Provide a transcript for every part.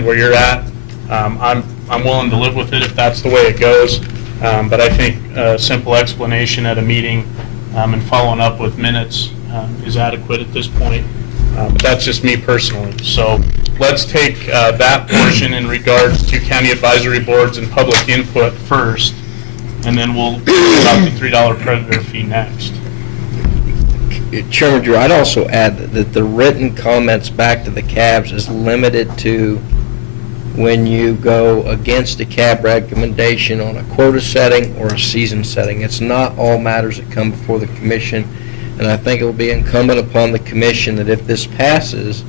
where you're at. I'm willing to live with it if that's the way it goes. But I think a simple explanation at a meeting and following up with minutes is adequate at this point. But that's just me personally. So let's take that portion in regards to county advisory boards and public input first, and then we'll talk about the $3 predator fee next. Chairman Drew, I'd also add that the written comments back to the cabs is limited to when you go against a cab recommendation on a quota setting or a season setting. It's not all matters that come before the commission, and I think it will be incumbent upon the commission that if this passes,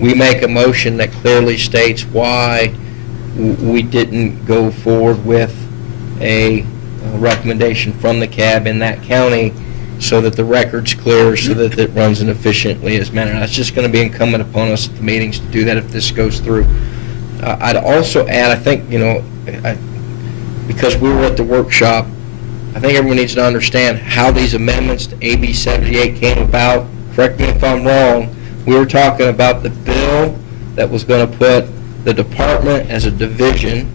we make a motion that clearly states why we didn't go forward with a recommendation from the cab in that county, so that the record's clear, so that it runs in efficiently as manner. That's just going to be incumbent upon us at the meetings to do that if this goes through. I'd also add, I think, because we were at the workshop, I think everyone needs to understand how these amendments to AB 78 came about. Correct me if I'm wrong. We were talking about the bill that was going to put the department as a division.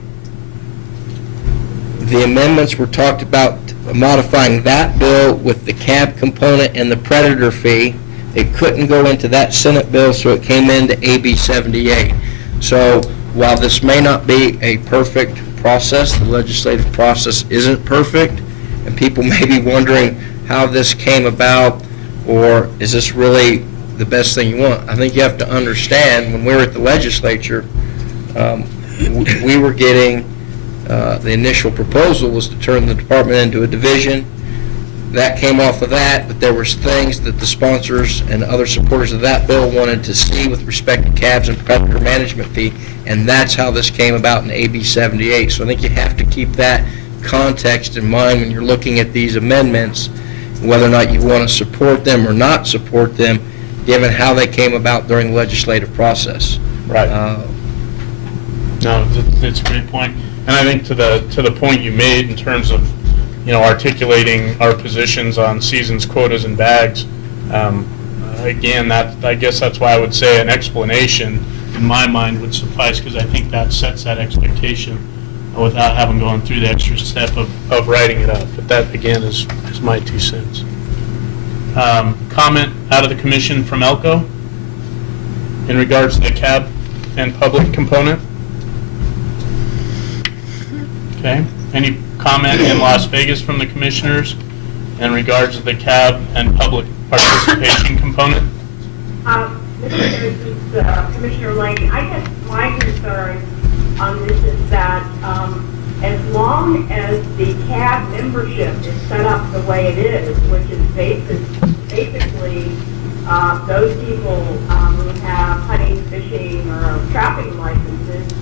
The amendments were talked about modifying that bill with the cab component and the predator fee. It couldn't go into that Senate bill, so it came into AB 78. So while this may not be a perfect process, the legislative process isn't perfect, and people may be wondering how this came about, or is this really the best thing you want? I think you have to understand, when we were at the legislature, we were getting, the initial proposal was to turn the department into a division. That came off of that, but there was things that the sponsors and other supporters of that bill wanted to see with respect to cabs and predator management fee, and that's how this came about in AB 78. So I think you have to keep that context in mind when you're looking at these amendments, whether or not you want to support them or not support them, given how they came about during the legislative process. Right. No, it's a great point. And I think to the point you made in terms of, articulating our positions on seasons, quotas, and bags, again, I guess that's why I would say an explanation in my mind would suffice, because I think that sets that expectation without having gone through the extra step of writing it up. But that, again, is my 2 cents. Comment out of the commission from Elko in regards to the cab and public component? Okay. Any comment in Las Vegas from the commissioners in regards to the cab and public participation component? Commissioner Lane, I guess my concern on this is that as long as the cab membership is set up the way it is, which is basically those people who have hunting, fishing, or trapping licenses,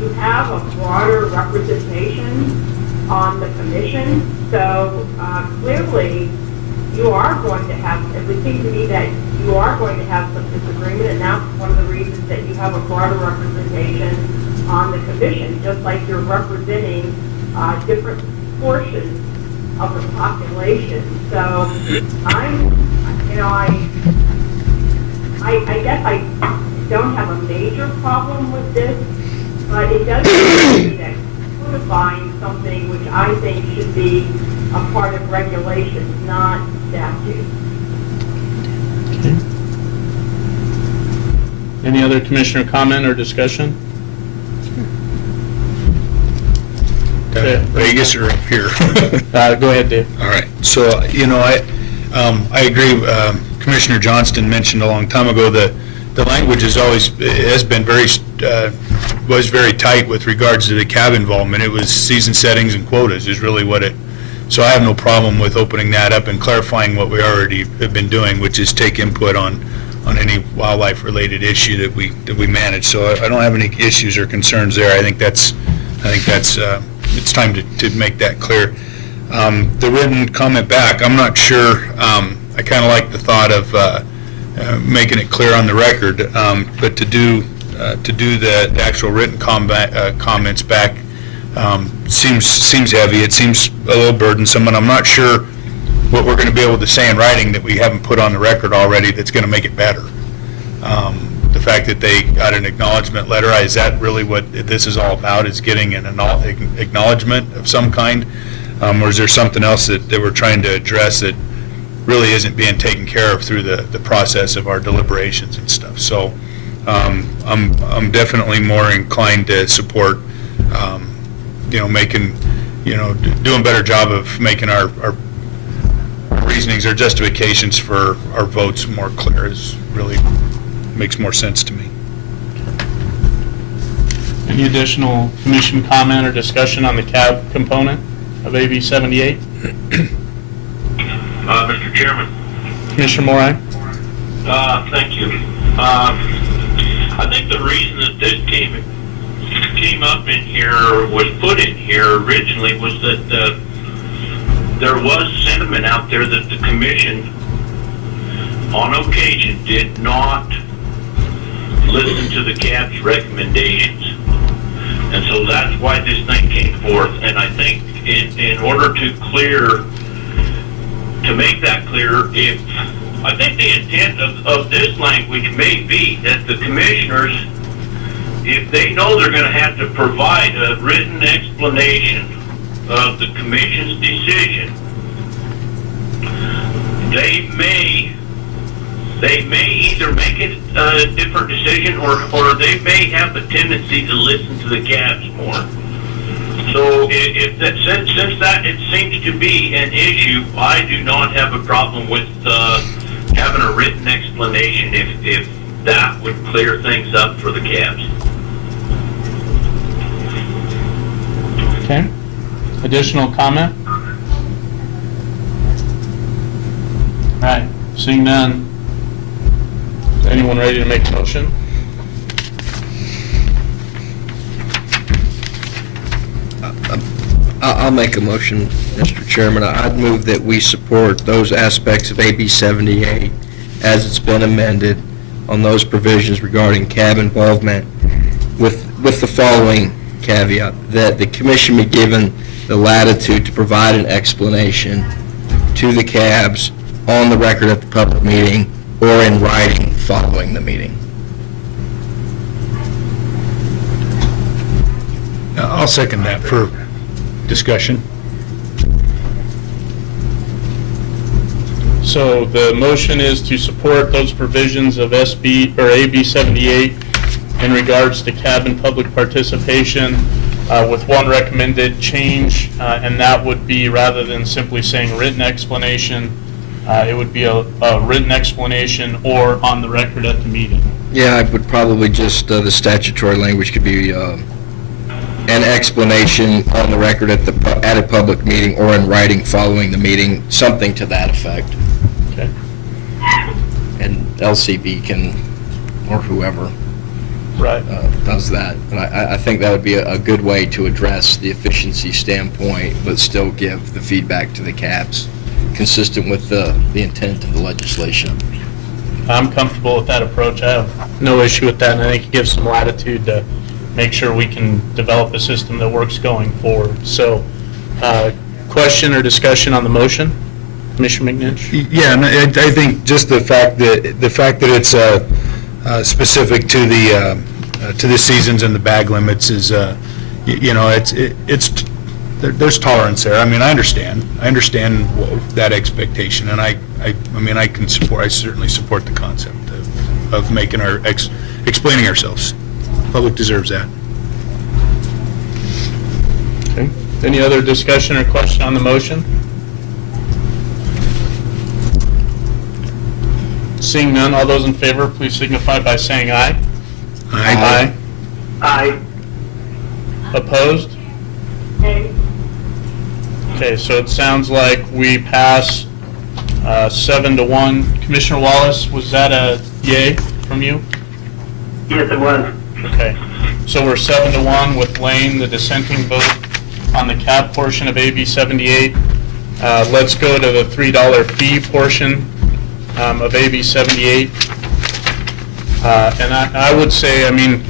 you have a broader representation on the commission. So clearly you are going to have, it would seem to me that you are going to have some disagreement, and that's one of the reasons that you have a broader representation on the commission, just like you're representing different portions of the population. So I guess I don't have a major problem with this, but it does seem to me that codifying something which I think should be a part of regulations, not statute. Okay. Any other commissioner comment or discussion? Vegas or up here? Go ahead, Dave. All right. So, I agree. Commissioner Johnston mentioned a long time ago that the language has been was very tight with regards to the cab involvement. It was season settings and quotas is really what it. So I have no problem with opening that up and clarifying what we already have been doing, which is take input on any wildlife-related issue that we manage. So I don't have any issues or concerns there. I think that's it's time to make that clear. The written comment back, I'm not sure. I kind of like the thought of making it clear on the record, but to do the actual written comments back seems heavy. It seems a little burdensome, and I'm not sure what we're going to be able to say in writing that we haven't put on the record already that's going to make it better. the fact that they got an acknowledgement letter, is that really what this is all about, is getting an acknowledgement of some kind? Or is there something else that we're trying to address that really isn't being taken care of through the process of our deliberations and stuff? So I'm definitely more inclined to support, making, doing a better job of making our reasonings or justifications for our votes more clear. Is really makes more sense to me. Any additional commission comment or discussion on the cab component of AB 78? Mr. Chairman. Commissioner Moran? Thank you. I think the reason that this came up in here, or was put in here originally, was that there was sentiment out there that the commission, on occasion, did not listen to the CAB's recommendations. And so that's why this thing came forth. And I think in order to make that clear, I think the intent of this language may be that the commissioners, if they know they're going to have to provide a written explanation of the commission's decision, they may either make it a different decision, or they may have a tendency to listen to the CABs more. So since that it seems to be an issue, I do not have a problem with having a written explanation if that would clear things up for the CABs. Okay. Additional comment? All right. Seeing none. Is anyone ready to make a motion? I'll make a motion, Mr. Chairman. I'd move that we support those aspects of AB 78 as it's been amended on those provisions regarding cab involvement with the following caveat, that the commission be given the latitude to provide an explanation to the cabs on the record at the public meeting or in writing following the meeting. I'll second that for discussion. So the motion is to support those provisions of AB 78 in regards to cabin public participation with one recommended change, and that would be, rather than simply saying written explanation, it would be a written explanation or on the record at the meeting. Yeah, I would probably just, the statutory language could be an explanation on the record at a public meeting or in writing following the meeting, something to that effect. Okay. And LCB can, or whoever Right. does that. And I think that would be a good way to address the efficiency standpoint, but still give the feedback to the cabs, consistent with the intent of the legislation. I'm comfortable with that approach. I have no issue with that, and I think it gives some latitude to make sure we can develop a system that works going forward. So, question or discussion on the motion? Commissioner McNinch? Yeah, and I think just the fact that it's specific to the seasons and the bag limits is, there's tolerance there. I mean, I understand that expectation, and I certainly support the concept of making explaining ourselves. Public deserves that. Okay. Any other discussion or question on the motion? Seeing none, all those in favor, please signify by saying aye. Aye. Aye. Opposed? Okay. Okay, so it sounds like we pass 7-1. Commissioner Wallace, was that a yay from you? Yes, it was. Okay, so we're 7-1 with Lane, the dissenting vote on the cab portion of AB 78. Let's go to the $3 fee portion of AB 78. And I would say, I mean,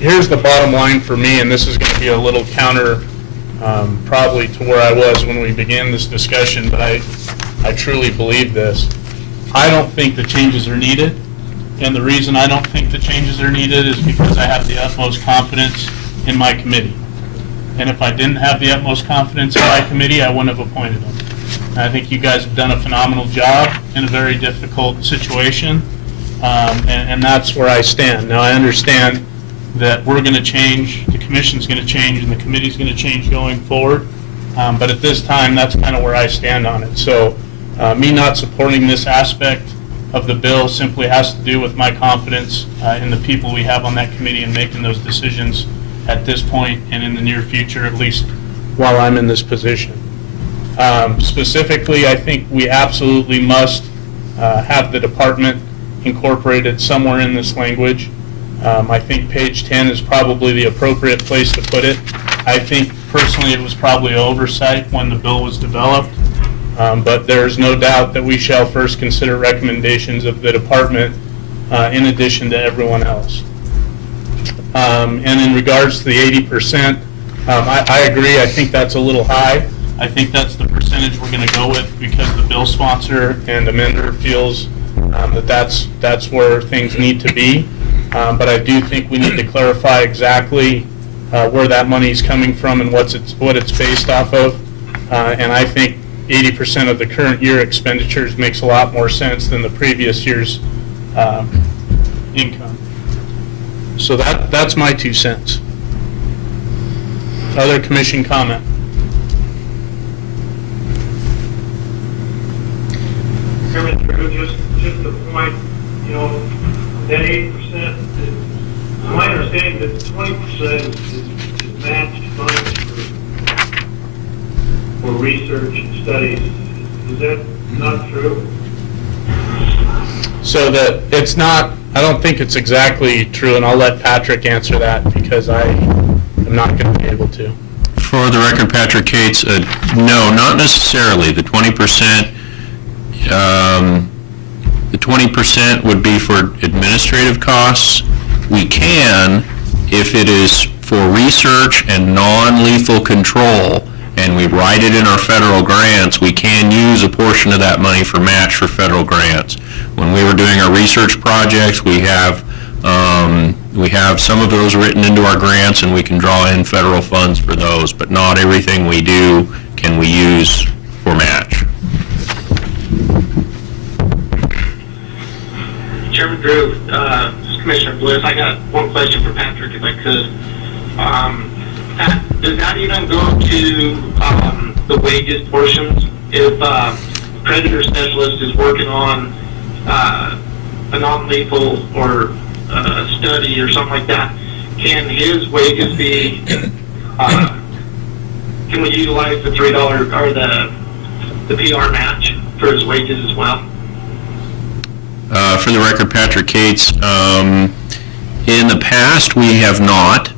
here's the bottom line for me, and this is going to be a little counter probably to where I was when we began this discussion, but I truly believe this. I don't think the changes are needed. And the reason I don't think the changes are needed is because I have the utmost confidence in my committee. And if I didn't have the utmost confidence in my committee, I wouldn't have appointed them. And I think you guys have done a phenomenal job in a very difficult situation, and that's where I stand. Now, I understand that we're going to change, the commission's going to change, and the committee's going to change going forward, but at this time, that's kind of where I stand on it. So me not supporting this aspect of the bill simply has to do with my confidence in the people we have on that committee and making those decisions at this point and in the near future, at least while I'm in this position. Specifically, I think we absolutely must have the department incorporated somewhere in this language. I think page 10 is probably the appropriate place to put it. I think personally it was probably oversight when the bill was developed, but there is no doubt that we shall first consider recommendations of the department in addition to everyone else. And in regards to the 80%, I agree. I think that's a little high. I think that's the percentage we're going to go with because the bill sponsor and amender feels that that's where things need to be. But I do think we need to clarify exactly where that money is coming from and what it's based off of. And I think 80% of the current year expenditures makes a lot more sense than the previous year's income. So that's my 2 cents. Other commission comment? Chairman, just a point, you know, that 8%, my understanding that 20% is matched funds for research and studies. Is that not true? So that it's not, I don't think it's exactly true, and I'll let Patrick answer that because I am not going to be able to. For the record, Patrick Cates, no, not necessarily. The 20%, the 20% would be for administrative costs. We can, if it is for research and non-lethal control, and we write it in our federal grants, we can use a portion of that money for match for federal grants. When we were doing our research projects, we have some of those written into our grants, and we can draw in federal funds for those, but not everything we do can we use for match. Chairman Drew, Commissioner Bliss, I got one question for Patrick, if I could. Pat, does that even go to the wages portions? If predator specialist is working on a non-lethal or study or something like that, can his wages be, can we utilize the $3 or the PR match for his wages as well? For the record, Patrick Cates, in the past we have not,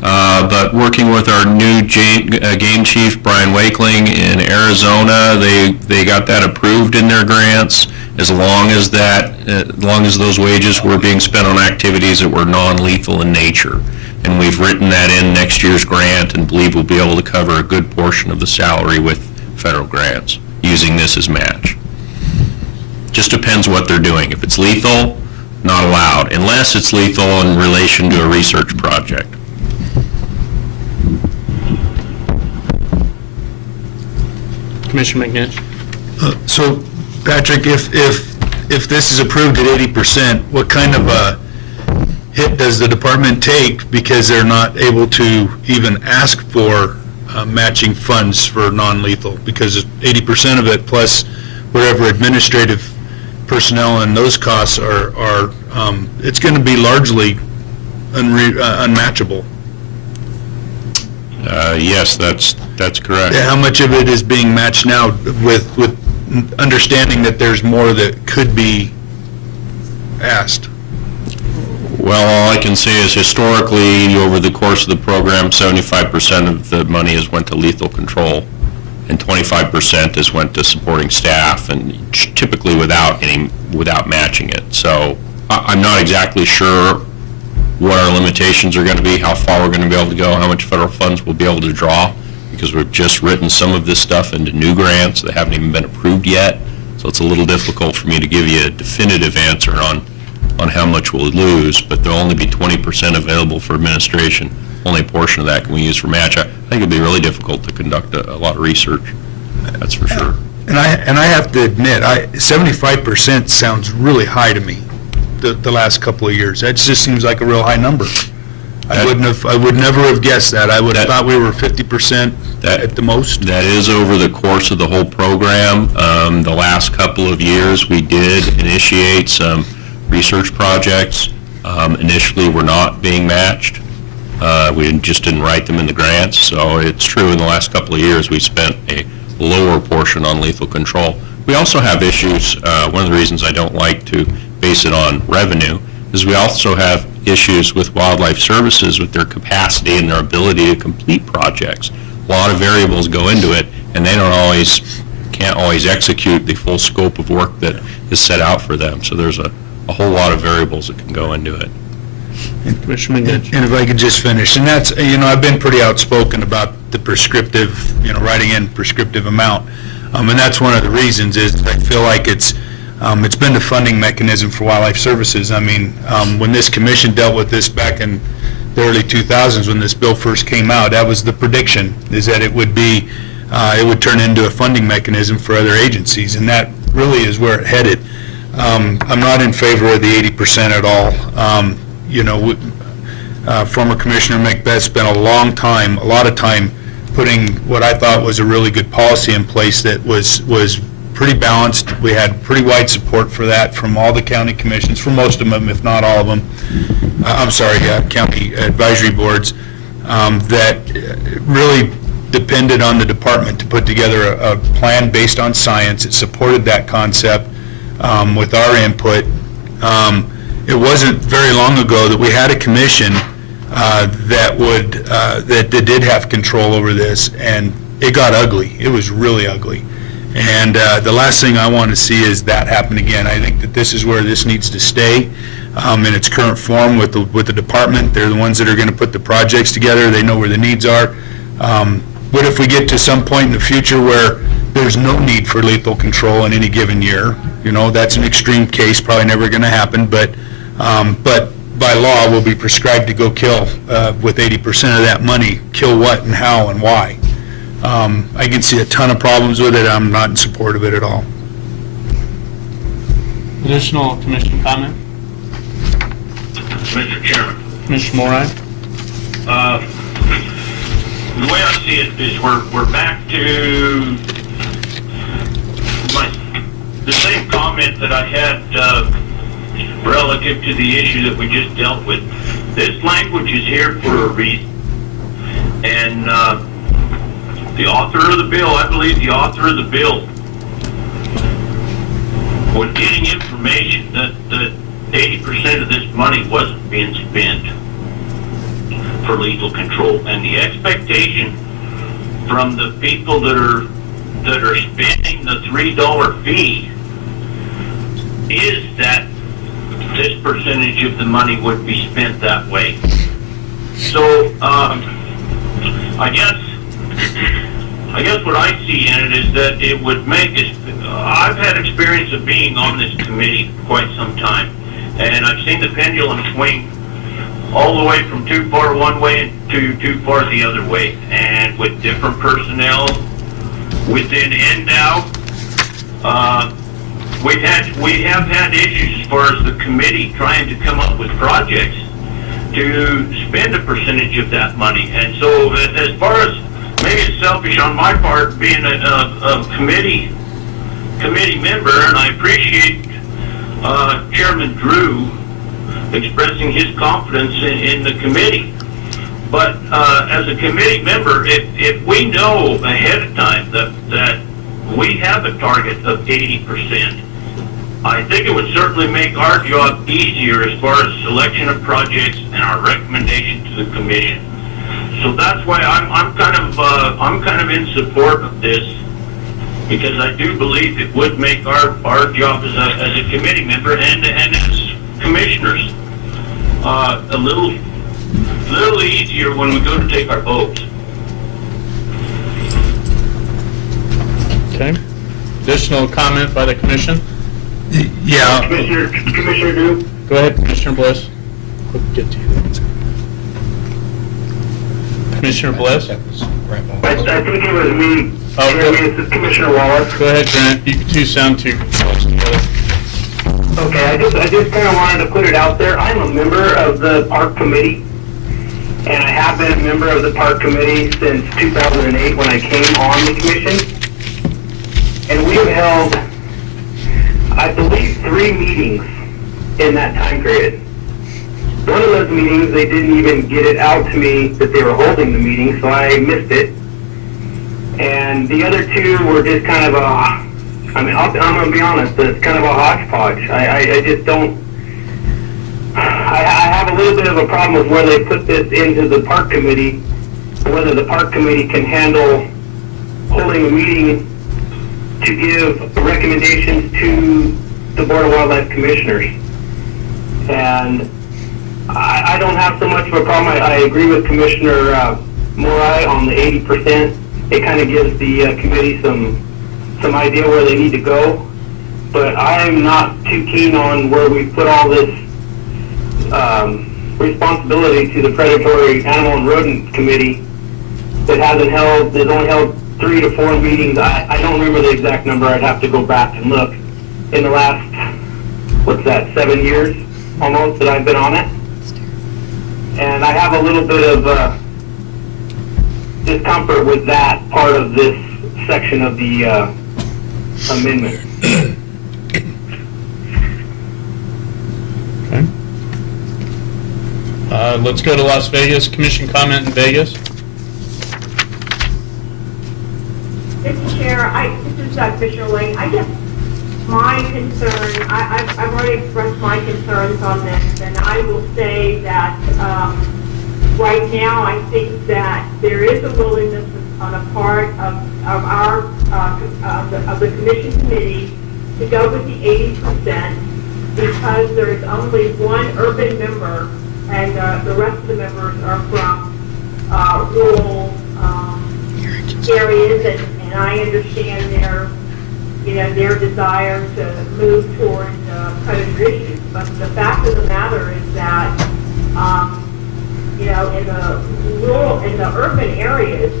but working with our new game chief, Brian Wakeling, in Arizona, they got that approved in their grants as long as those wages were being spent on activities that were non-lethal in nature. And we've written that in next year's grant and believe we'll be able to cover a good portion of the salary with federal grants using this as match. Just depends what they're doing. If it's lethal, not allowed, unless it's lethal in relation to a research project. Commissioner McNitch? So, Patrick, if this is approved at 80%, what kind of a hit does the department take because they're not able to even ask for matching funds for non-lethal? Because 80% of it plus whatever administrative personnel and those costs are it's going to be largely unmatchable. Yes, that's correct. How much of it is being matched now with understanding that there's more that could be asked? Well, all I can say is historically, over the course of the program, 75% of the money has went to lethal control, and 25% has went to supporting staff, and typically without matching it. So I'm not exactly sure what our limitations are going to be, how far we're going to be able to go, how much federal funds we'll be able to draw, because we've just written some of this stuff into new grants that haven't even been approved yet. So it's a little difficult for me to give you a definitive answer on on how much we'll lose, but there'll only be 20% available for administration. Only a portion of that can we use for match. I think it'd be really difficult to conduct a lot of research, that's for sure. And I have to admit, 75% sounds really high to me, the last couple of years. That just seems like a real high number. I would never have guessed that. I would have thought we were 50% at the most. That is over the course of the whole program. The last couple of years, we did initiate some research projects. Initially, were not being matched. We just didn't write them in the grants, so it's true in the last couple of years, we spent a lower portion on lethal control. We also have issues, one of the reasons I don't like to base it on revenue, is we also have issues with wildlife services with their capacity and their ability to complete projects. A lot of variables go into it, and they can't always execute the full scope of work that is set out for them. So there's a whole lot of variables that can go into it. Commissioner Minnich. And if I could just finish, and that's, I've been pretty outspoken about the prescriptive, writing in prescriptive amount. And that's one of the reasons is I feel like it's been the funding mechanism for wildlife services. I mean, when this commission dealt with this back in the early 2000s, when this bill first came out, that was the prediction, is that it would turn into a funding mechanism for other agencies, and that really is where it headed. I'm not in favor of the 80% at all. Former Commissioner Macbeth spent a lot of time putting what I thought was a really good policy in place that was pretty balanced. We had pretty wide support for that from all the county commissions, for most of them, if not all of them. County advisory boards that really depended on the department to put together a plan based on science. It supported that concept with our input. It wasn't very long ago that we had a commission that did have control over this, and it got ugly. It was really ugly. And the last thing I want to see is that happen again. I think that this is where this needs to stay in its current form with the department. They're the ones that are going to put the projects together. They know where the needs are. What if we get to some point in the future where there's no need for lethal control in any given year? That's an extreme case, probably never going to happen, but by law, we'll be prescribed to go kill with 80% of that money. Kill what and how and why? I can see a ton of problems with it. I'm not in support of it at all. Additional commission comment? Mr. Chairman, Commissioner Moran? the way I see it is we're back to the same comment that I had relative to the issue that we just dealt with. This language is here for a reason. And the author of the bill, I believe the author of the bill was getting information that 80% of this money wasn't being spent for lethal control, and the expectation from the people that are spending the $3 fee is that this percentage of the money would be spent that way. So I guess what I see in it is that it would make us. I've had experience of being on this committee quite some time, and I've seen the pendulum swing all the way from too far one way to too far the other way, and with different personnel within and out. We have had issues as far as the committee trying to come up with projects to spend a percentage of that money, and so as far as maybe it's selfish on my part being a committee member, and I appreciate Chairman Drew expressing his confidence in the committee. But as a committee member, if we know ahead of time that we have a target of 80%, I think it would certainly make our job easier as far as selection of projects and our recommendation to the commission. So that's why I'm kind of in support of this, because I do believe it would make our job as a committee member and as commissioners a little easier when we go to take our votes. Okay. Additional comment by the commission? Yeah. Commissioner Drew, Go ahead, Commissioner Bliss. We'll get to you. Commissioner Bliss? I think it was me. Oh, Maybe good. it's Commissioner Wallace. Go ahead, Grant. You two sound too close together. Okay, I just kind of wanted to put it out there. I'm a member of the park committee, and I have been a member of the park committee since 2008 when I came on the commission. And we have held, I believe, 3 meetings in that time period. One of those meetings, they didn't even get it out to me that they were holding the meeting, so I missed it. And the other 2 were just kind of I'm going to be honest, it's kind of a hodgepodge. I just don't, I have a little bit of a problem with where they put this into the park committee, whether the park committee can handle holding a meeting to give recommendations to the Board of Wildlife Commissioners. And I don't have so much of a problem. I agree with Commissioner Morai on the 80%. It kind of gives the committee some idea where they need to go. But I'm not too keen on where we put all this responsibility to the Predatory Animal and Rodent Committee that has only held 3 to 4 meetings. I don't remember the exact number. I'd have to go back and look. In the last, 7 years almost that I've been on it. And I have a little bit of discomfort with that part of this section of the amendment. Okay. Let's go to Las Vegas. Commission comment in Vegas. Mr. Chair, this is Commissioner Lang. I guess my concern, I've already expressed my concerns on this, and I will say that right now I think that there is a willingness on the part of the commission committee to go with the 80% because there is only one urban member, and the rest of the members are from rural areas, and I understand their desire to move towards predator issues. But the fact of the matter is that, in the urban areas,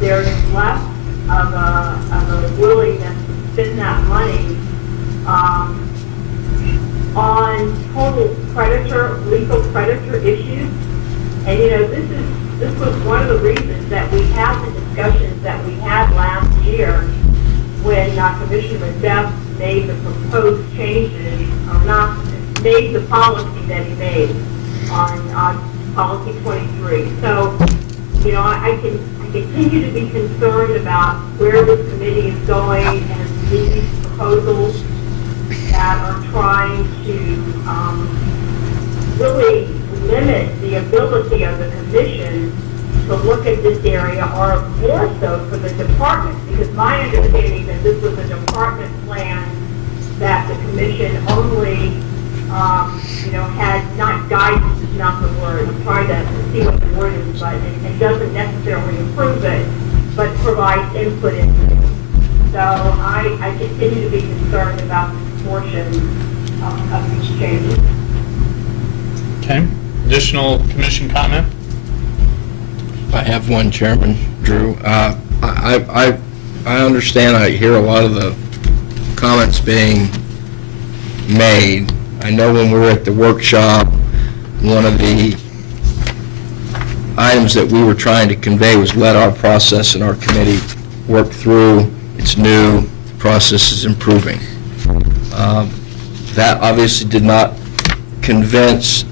there's less of a willingness to spend that money on total lethal predator issues. And this was one of the reasons that we had the discussions that we had last year when Commissioner Depp made the proposed changes, or not made the policy that he made on policy 23. So, I continue to be concerned about where this committee is going and these proposals that are trying to really limit the ability of the commission to look at this area, or more so for the department, because my understanding that this was a department plan that the commission only, had not guidance is not the word. I'm trying to see what the word is, but it doesn't necessarily improve it, but provides input into it. So I continue to be concerned about this portion of these changes. Okay. Additional commission comment? I have one, Chairman Drew. I understand, I hear a lot of the comments being made. I know when we were at the workshop, one of the items that we were trying to convey was let our process and our committee work through. It's new, the process is improving. That obviously did not convince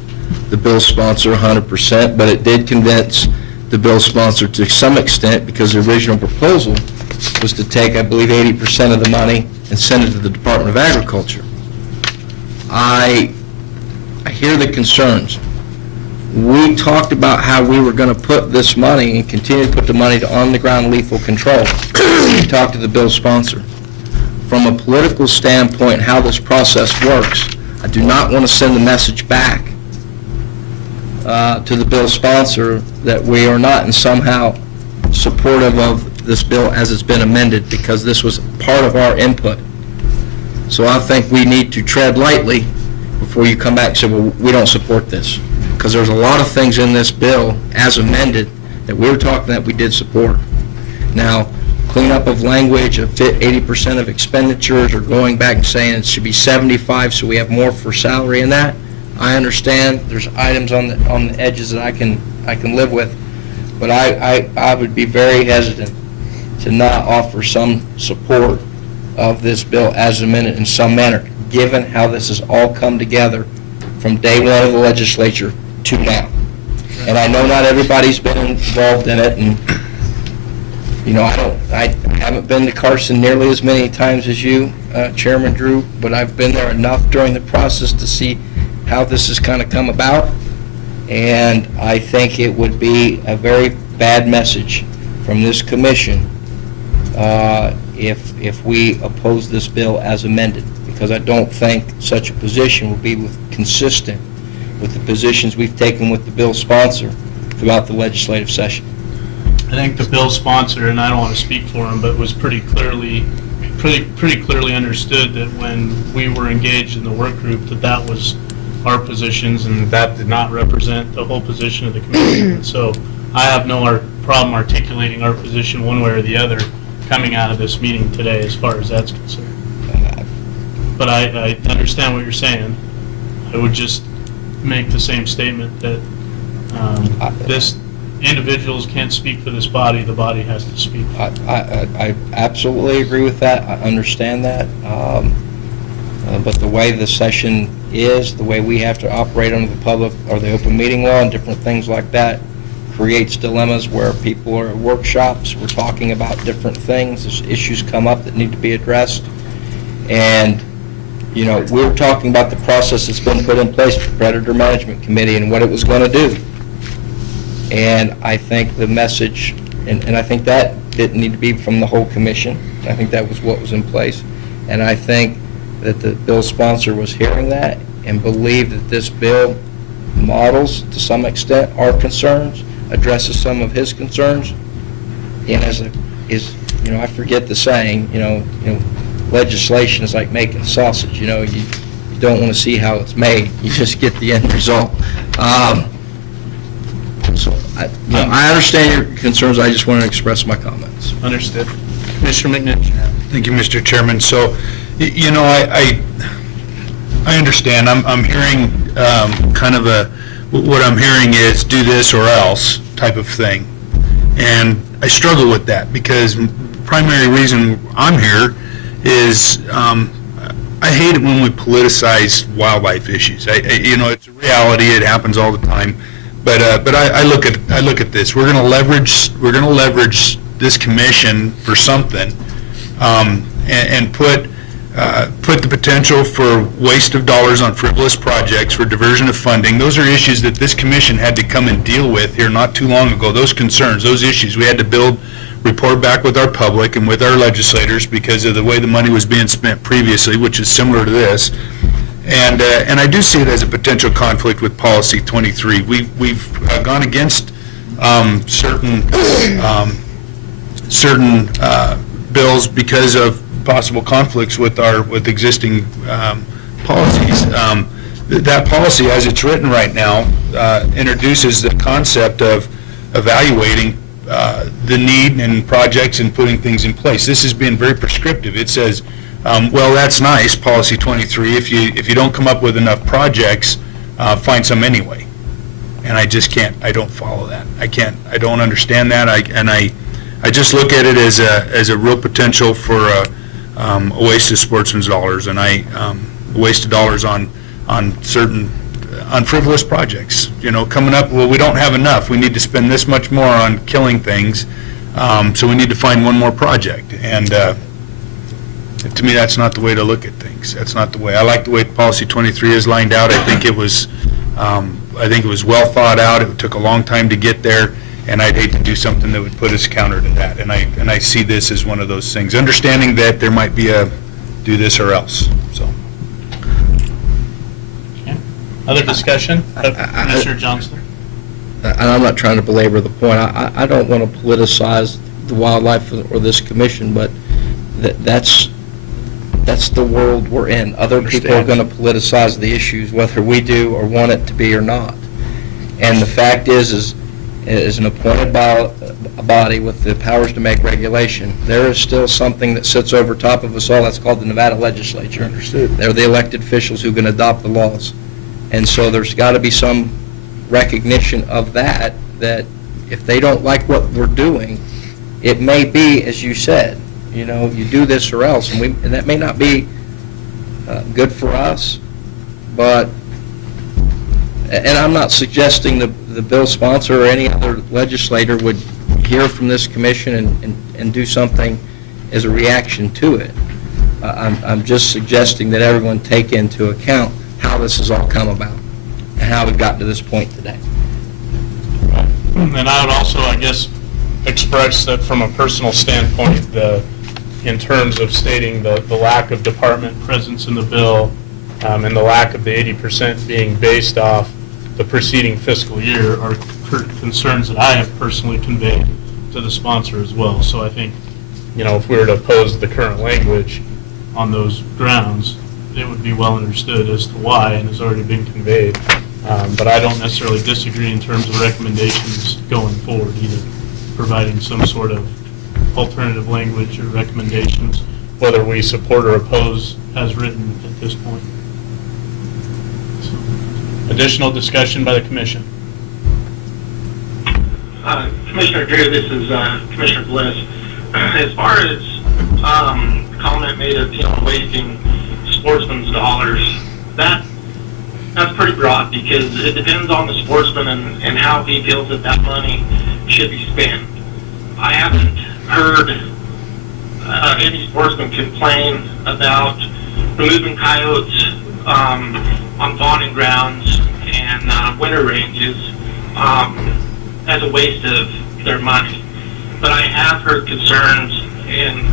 the bill sponsor 100%, but it did convince the bill sponsor to some extent, because the original proposal was to take, I believe, 80% of the money and send it to the Department of Agriculture. I hear the concerns. We talked about how we were going to put this money and continue to put the money to on-the-ground lethal control. We talked to the bill sponsor. From a political standpoint, how this process works, I do not want to send the message back to the bill sponsor that we are not in somehow supportive of this bill as it's been amended, because this was part of our input. So I think we need to tread lightly before you come back and say, well, we don't support this. Because there's a lot of things in this bill, as amended, that we were talking that we did support. Now, cleanup of language, of 80% of expenditures, or going back and saying it should be 75, so we have more for salary in that, I understand. There's items on the edges that I can live with, but I would be very hesitant to not offer some support of this bill as amended in some manner, given how this has all come together from day one of the legislature to now. And I know not everybody's been involved in it, and, you know, I haven't been to Carson nearly as many times as you, Chairman Drew, but I've been there enough during the process to see how this has kind of come about. And I think it would be a very bad message from this commission if we oppose this bill as amended, because I don't think such a position will be consistent with the positions we've taken with the bill sponsor throughout the legislative session. I think the bill sponsor, and I don't want to speak for him, but was pretty clearly understood that when we were engaged in the work group, that was our positions, and that did not represent the whole position of the commission. And so I have no problem articulating our position one way or the other coming out of this meeting today as far as that's concerned. But I understand what you're saying. I would just make the same statement that this individuals can't speak for this body, the body has to speak. I absolutely agree with that. I understand that. But the way the session is, the way we have to operate under the public or the open meeting law and different things like that creates dilemmas where people are at workshops, we're talking about different things, there's issues come up that need to be addressed. And, you know, we're talking about the process that's been put in place for the Predator Management Committee and what it was going to do. And I think the message, and I think that didn't need to be from the whole commission. I think that was what was in place. And I think that the bill sponsor was hearing that and believed that this bill models, to some extent, our concerns, addresses some of his concerns. And you know, I forget the saying, you know, legislation is like making sausage. You know, you don't want to see how it's made. You just get the end result. So I understand your concerns. I just want to express my comments. Understood. Commissioner McNish. Thank you, Mr. Chairman. So, you know, I understand. I'm hearing kind of what I'm hearing is do this or else type of thing. And I struggle with that because the primary reason I'm here is I hate it when we politicize wildlife issues. You know, it's a reality. It happens all the time. But I look at this. We're going to leverage this commission for something, and put the potential for waste of dollars on frivolous projects, for diversion of funding. Those are issues that this commission had to come and deal with here not too long ago. Those concerns, those issues, we had to report back with our public and with our legislators because of the way the money was being spent previously, which is similar to this. And I do see it as a potential conflict with Policy 23. We've gone against certain bills because of possible conflicts with existing policies. That policy, as it's written right now, introduces the concept of evaluating the need and projects and putting things in place. This has been very prescriptive. It says, well, that's nice, Policy 23. If you don't come up with enough projects, find some anyway. And I just can't. I don't follow that. I can't. I don't understand that. I just look at it as a real potential for a waste of sportsmen's dollars, and a waste of dollars on frivolous projects. You know, coming up. Well, we don't have enough. We need to spend this much more on killing things, so we need to find one more project. And to me, that's not the way to look at things. That's not the way. I like the way Policy 23 is lined out. I think it was well thought out. It took a long time to get there, and I'd hate to do something that would put us counter to that. And I see this as one of those things. Understanding that there might be a do this or else. So. Okay. Other discussion? Commissioner Johnston? And I'm not trying to belabor the point. I don't want to politicize the wildlife or this commission, but that's That's the world we're in. Other people are going to politicize the issues, whether we do or want it to be or not. And the fact is an appointed body with the powers to make regulation, there is still something that sits over top of us all. That's called the Nevada legislature. Understood. They're the elected officials who can adopt the laws. And so there's got to be some recognition of that if they don't like what we're doing, it may be, as you said, you do this or else, and that may not be good for us, but, and I'm not suggesting the bill sponsor or any other legislator would hear from this commission and do something as a reaction to it. I'm just suggesting that everyone take into account how this has all come about and how we've gotten to this point today. And I would also, I guess, express that from a personal standpoint, in terms of stating the lack of department presence in the bill and the lack of the 80% being based off the preceding fiscal year are concerns that I have personally conveyed to the sponsor as well. So I think, if we were to oppose the current language on those grounds, it would be well understood as to why and has already been conveyed. But I don't necessarily disagree in terms of recommendations going forward either, providing some sort of alternative language or recommendations, whether we support or oppose as written at this point. So, additional discussion by the commission. Commissioner Drew, this is Commissioner Bliss. As far as comment made of wasting sportsman's dollars, that's pretty broad because it depends on the sportsman and how he feels that money should be spent. I haven't heard any sportsman complain about removing coyotes on fawning grounds and winter ranges as a waste of their money. But I have heard concerns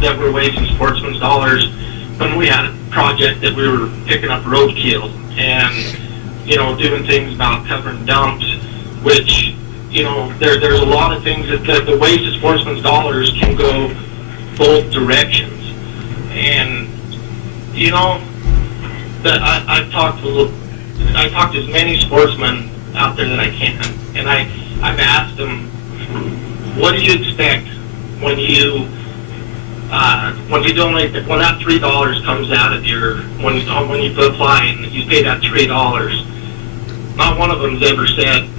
that we're wasting sportsman's dollars when we had a project that we were picking up roadkill and doing things about covering dumps, which, there's a lot of things that the waste of sportsman's dollars can go both directions. And, that I've talked to as many sportsmen out there that I can, and I've asked them, what do you expect when you donate, when that $3 comes out of when you apply and you pay that $3, not one of them's ever said,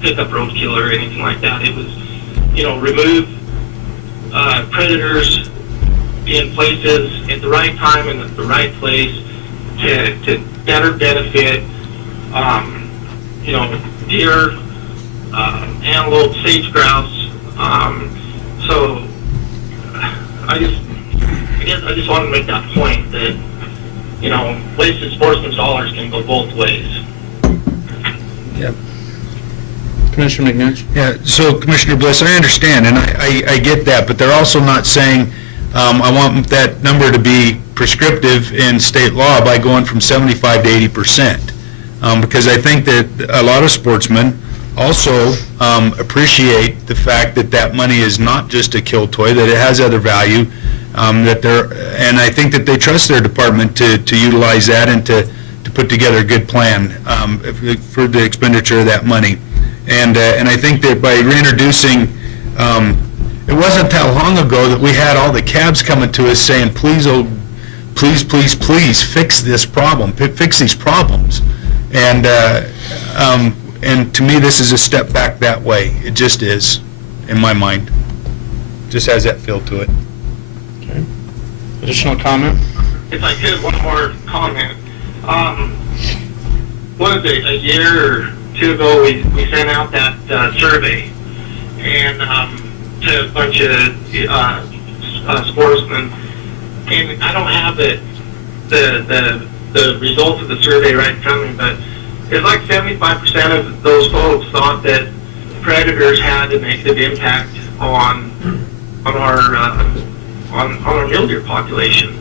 pick up roadkill or anything like that. It was, remove predators in places at the right time and at the right place to better benefit, deer, antelope, sage grouse. So I just want to make that point that, wasted sportsman's dollars can go both ways. Yep. Commissioner McNinch? Yeah, so Commissioner Bliss, I understand, and I get that, but they're also not saying, I want that number to be prescriptive in state law by going from 75 to 80%. Because I think that a lot of sportsmen also appreciate the fact that money is not just a kill toy, that it has other value, and I think that they trust their department to utilize that and to put together a good plan for the expenditure of that money. And I think that by reintroducing, it wasn't that long ago that we had all the cabs coming to us saying, please, fix this problem, fix these problems. And to me, this is a step back that way. It just is, in my mind. Just has that feel to it. Okay. Additional comment? If I could, one more comment. What is it, a year or two ago, we sent out that survey and to a bunch of sportsmen, and I don't have the results of the survey right in front of me, but it's like 75% of those folks thought that predators had a negative impact on our mule deer population.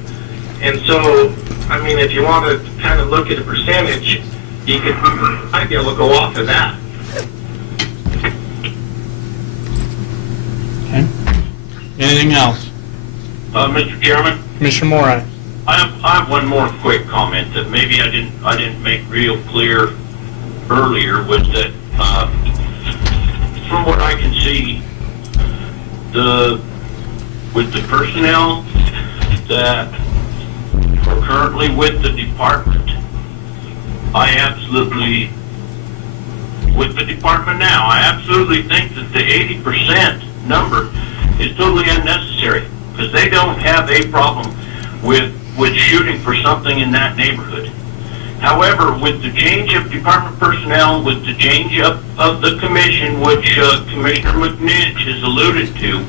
And so, I mean, if you want to kind of look at a percentage, I'd be able to go off of that. Okay. Anything else? Mr. Chairman, Commissioner Moran? I have one more quick comment that maybe I didn't make real clear earlier, was that from what I can see, with the personnel that are currently with the department, with the department now, I absolutely think that the 80% number is totally unnecessary, because they don't have a problem with shooting for something in that neighborhood. However, with the change of department personnel, with the change of the commission, which Commissioner McNinch has alluded to,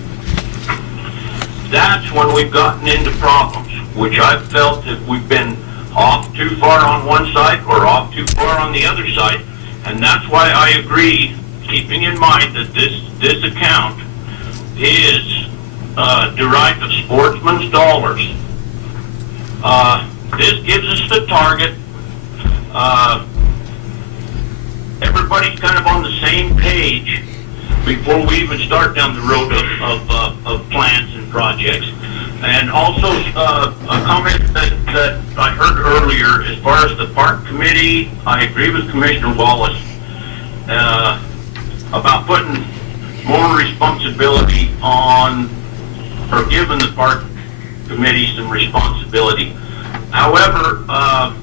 that's when we've gotten into problems, which I've felt that we've been off too far on one side or off too far on the other side. And that's why I agree, keeping in mind that this account is derived of sportsmen's dollars. This gives us the target. Everybody's kind of on the same page before we even start down the road of plans and projects. And also, a comment that I heard earlier, as far as the park committee, I agree with Commissioner Wallace about putting more responsibility on, or giving the park committee some responsibility. However, I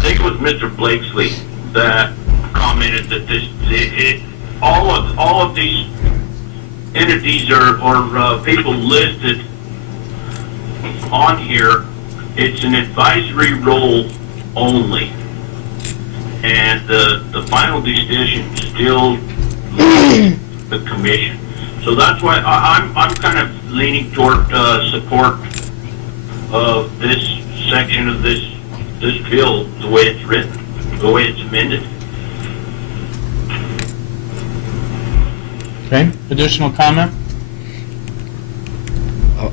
think it was Mr. Blakesley that commented that all of these entities or people listed on here, it's an advisory role only, and the final decision still the commission. So that's why I'm kind of leaning toward support of this section of this bill, the way it's written, the way it's amended. Okay, additional comment?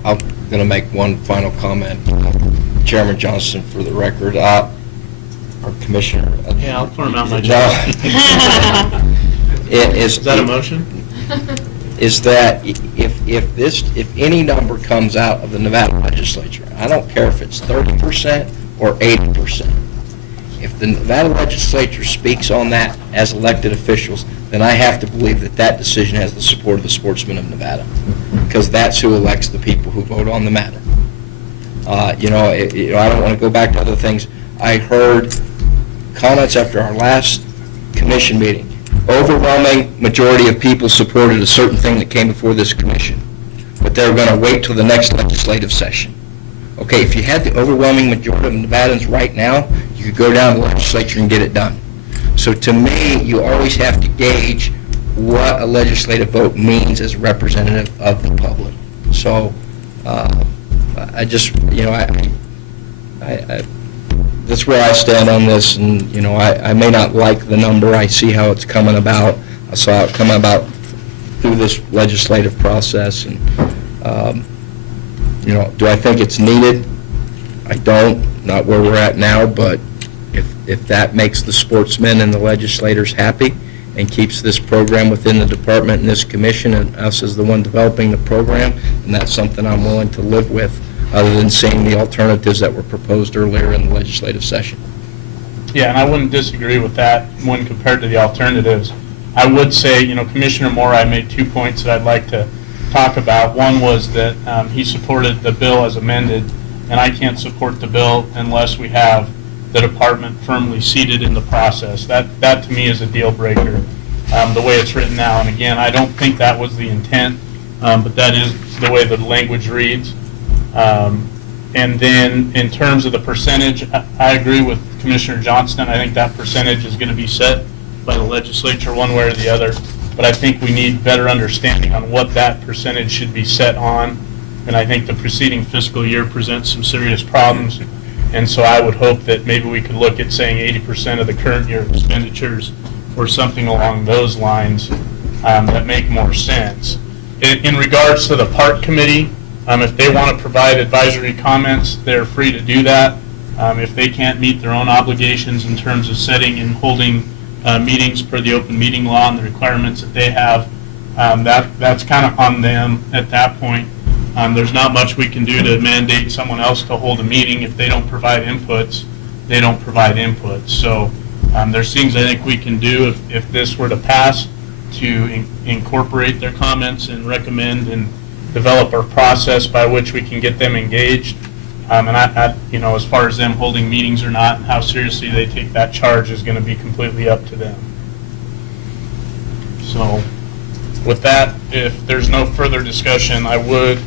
I'm going to make one final comment. Chairman Johnston, for the record, our commissioner. Yeah, I'll throw him out my No. job. Is that a motion? Is that if any number comes out of the Nevada legislature, I don't care if it's 30% or 80%. If the Nevada legislature speaks on that as elected officials, then I have to believe that that decision has the support of the sportsmen of Nevada, because that's who elects the people who vote on the matter. I don't want to go back to other things. I heard comments after our last commission meeting. Overwhelming majority of people supported a certain thing that came before this commission, but they were going to wait till the next legislative session. Okay, if you had the overwhelming majority of Nevadans right now, you could go down to the legislature and get it done. So to me, you always have to gauge what a legislative vote means as representative of the public. So I just, that's where I stand on this, and, I may not like the number. I see how it's coming about. I saw it come about through this legislative process, and, do I think it's needed? I don't, not where we're at now, but if that makes the sportsmen and the legislators happy and keeps this program within the department and this commission and us as the one developing the program, then that's something I'm willing to live with, other than seeing the alternatives that were proposed earlier in the legislative session. Yeah, and I wouldn't disagree with that when compared to the alternatives. I would say, Commissioner Moore, made 2 points that I'd like to talk about. One was that he supported the bill as amended, and I can't support the bill unless we have the department firmly seated in the process. That to me is a deal breaker, the way it's written now. And again, I don't think that was the intent, but that is the way the language reads. And then in terms of the percentage, I agree with Commissioner Johnston. I think that percentage is going to be set by the legislature one way or the other. But I think we need better understanding on what that percentage should be set on. And I think the preceding fiscal year presents some serious problems. And so I would hope that maybe we could look at saying 80% of the current year expenditures or something along those lines that make more sense. In regards to the park committee, if they want to provide advisory comments, they're free to do that. If they can't meet their own obligations in terms of setting and holding meetings per the open meeting law and the requirements that they have, that's kind of on them at that point. There's not much we can do to mandate someone else to hold a meeting. If they don't provide inputs, they don't provide inputs. So there's things I think we can do if this were to pass to incorporate their comments and recommend and develop our process by which we can get them engaged. And as far as them holding meetings or not and how seriously they take that charge is going to be completely up to them. So with that, if there's no further discussion, I would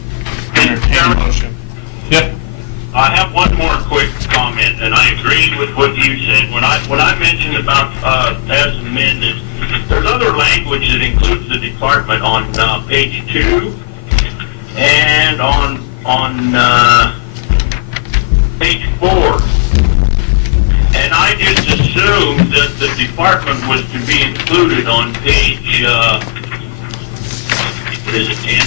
entertain a motion. Yep. I have one more quick comment, and I agree with what you said. When I mentioned about as amended, there's other language that includes the department on page 2 and on page 4. And I just assumed that the department was to be included on page, what is it, 10?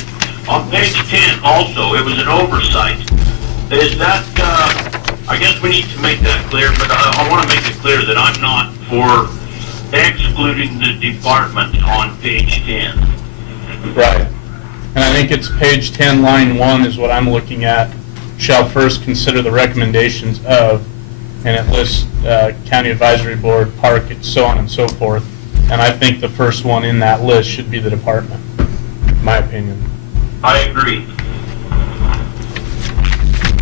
On page 10 also. It was an oversight. Is that, I guess we need to make that clear, but I want to make it clear that I'm not for excluding the department on page 10. Right. And I think it's page 10, line 1 is what I'm looking at. Shall first consider the recommendations of, and it lists County Advisory Board, Park, so on and so forth. And I think the first one in that list should be the department, in my opinion. I agree.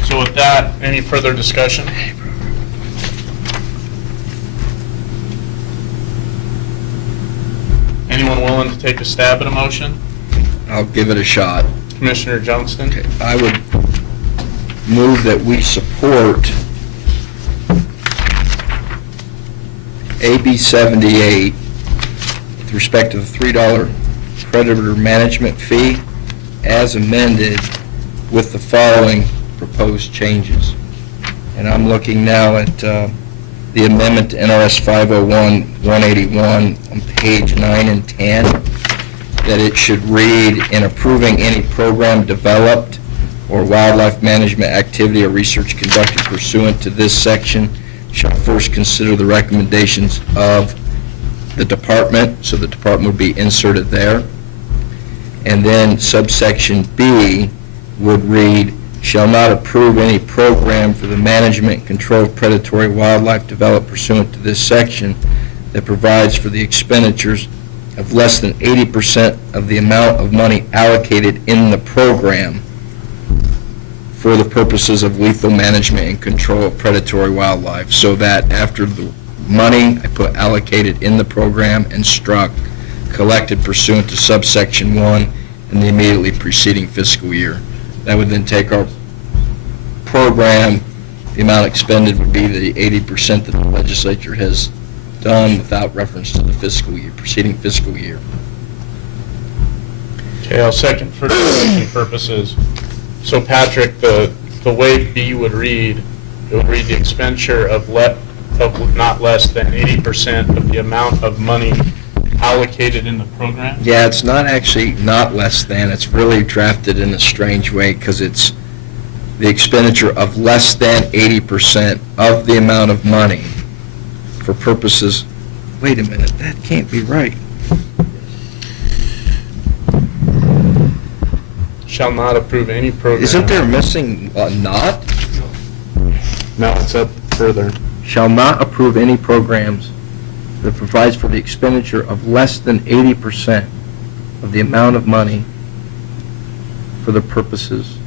So with that, any further discussion? Anyone willing to take a stab at a motion? I'll give it a shot. Commissioner Johnston? Okay, I would move that we support AB 78 with respect to the $3 predator management fee as amended with the following proposed changes. And I'm looking now at the amendment to NRS 501-181 on page 9 and 10, that it should read, in approving any program developed or wildlife management activity or research conducted pursuant to this section, shall first consider the recommendations of the department, so the department would be inserted there. And then subsection B would read, shall not approve any program for the management and control of predatory wildlife developed pursuant to this section that provides for the expenditures of less than 80% of the amount of money allocated in the program for the purposes of lethal management and control of predatory wildlife, so that after the money, I put allocated in the program and struck collected pursuant to subsection 1 in the immediately preceding fiscal year. That would then take our program, the amount expended would be the 80% that the legislature has done without reference to the fiscal year, preceding fiscal year. Okay, I'll second for discussion purposes. So Patrick, the way B would read, it would read the expenditure of not less than 80% of the amount of money allocated in the program? Yeah, it's not actually not less than, it's really drafted in a strange way because it's the expenditure of less than 80% of the amount of money for purposes, wait a minute, that can't be right. Shall not approve any program. Isn't there missing not? No, it's up further. Shall not approve any programs that provides for the expenditure of less than 80% of the amount of money for the purposes.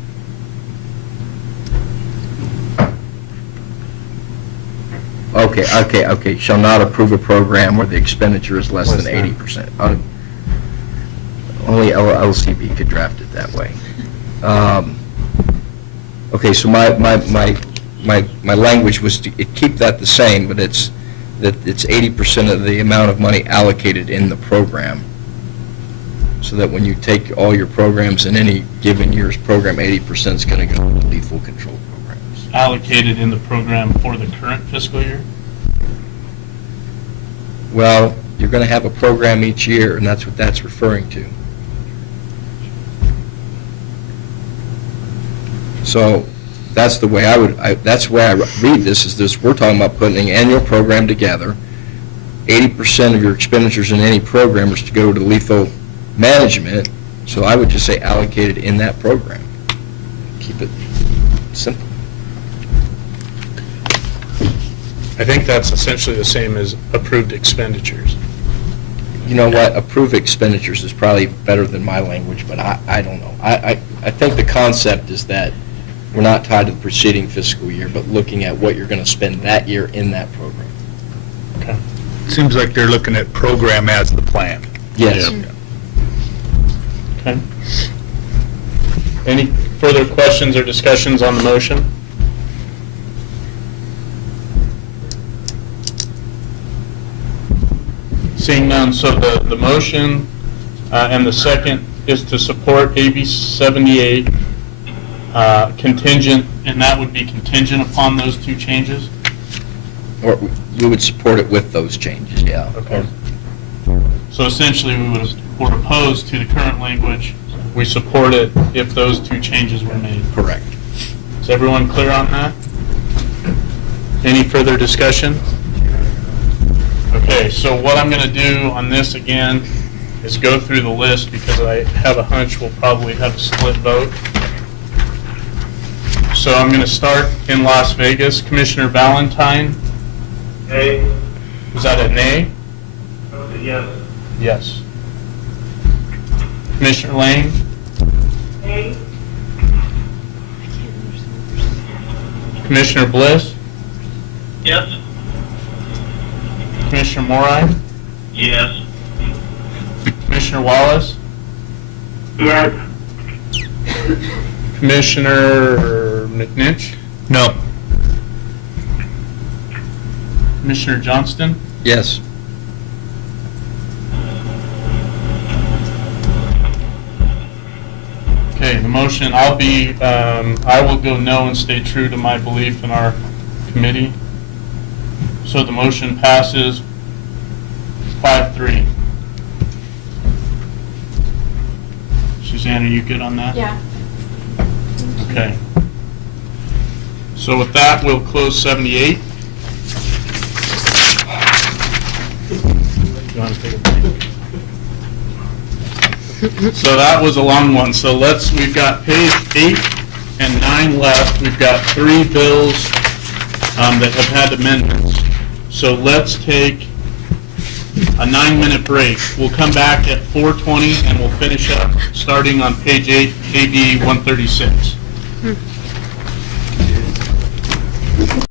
Okay, shall not approve a program where the expenditure is less than 80%. Only LCB could draft it that way. Okay, so my language was to keep that the same, but it's that it's 80% of the amount of money allocated in the program. So that when you take all your programs in any given year's program, 80% is going to go to lethal control programs. Allocated in the program for the current fiscal year? Well, you're going to have a program each year, and that's what that's referring to. So that's the way that's the way I read this, is this, we're talking about putting an annual program together. 80% of your expenditures in any program is to go to lethal management, so I would just say allocated in that program. keep it simple. I think that's essentially the same as approved expenditures. You know what, approved expenditures is probably better than my language, but I don't know. I think the concept is that we're not tied to the preceding fiscal year, but looking at what you're going to spend that year in that program. Okay. Seems like they're looking at program as the plan. Yes. Yeah. Okay. Any further questions or discussions on the motion? Seeing none, so the motion and the second is to support AB 78 contingent, and that would be contingent upon those two changes? Or we would support it with those changes, yeah. Okay. So essentially, we're opposed to the current language. We support it if those two changes were made. Correct. Is everyone clear on that? Any further discussion? Okay, so what I'm going to do on this again is go through the list because I have a hunch we'll probably have a split vote. So I'm going to start in Las Vegas. Commissioner Valentine, Hey, was that a nay? yes. Yes. Commissioner Lane, Okay? Commissioner Bliss, Yes. Commissioner Morai, Yes. Commissioner Wallace, Yes. Commissioner McNinch, No. Commissioner Johnston, Yes. Okay, the motion, I will go no and stay true to my belief in our committee. So the motion passes 5-3. Suzanne, are you good on that? Yeah. Okay. So with that, we'll close 78. You want to take a break? So that was a long one. So we've got page 8 and 9 left. We've got 3 bills that have had amendments. So let's take a 9-minute break. We'll come back at 4:20 and we'll finish up starting on page 8, AB 136.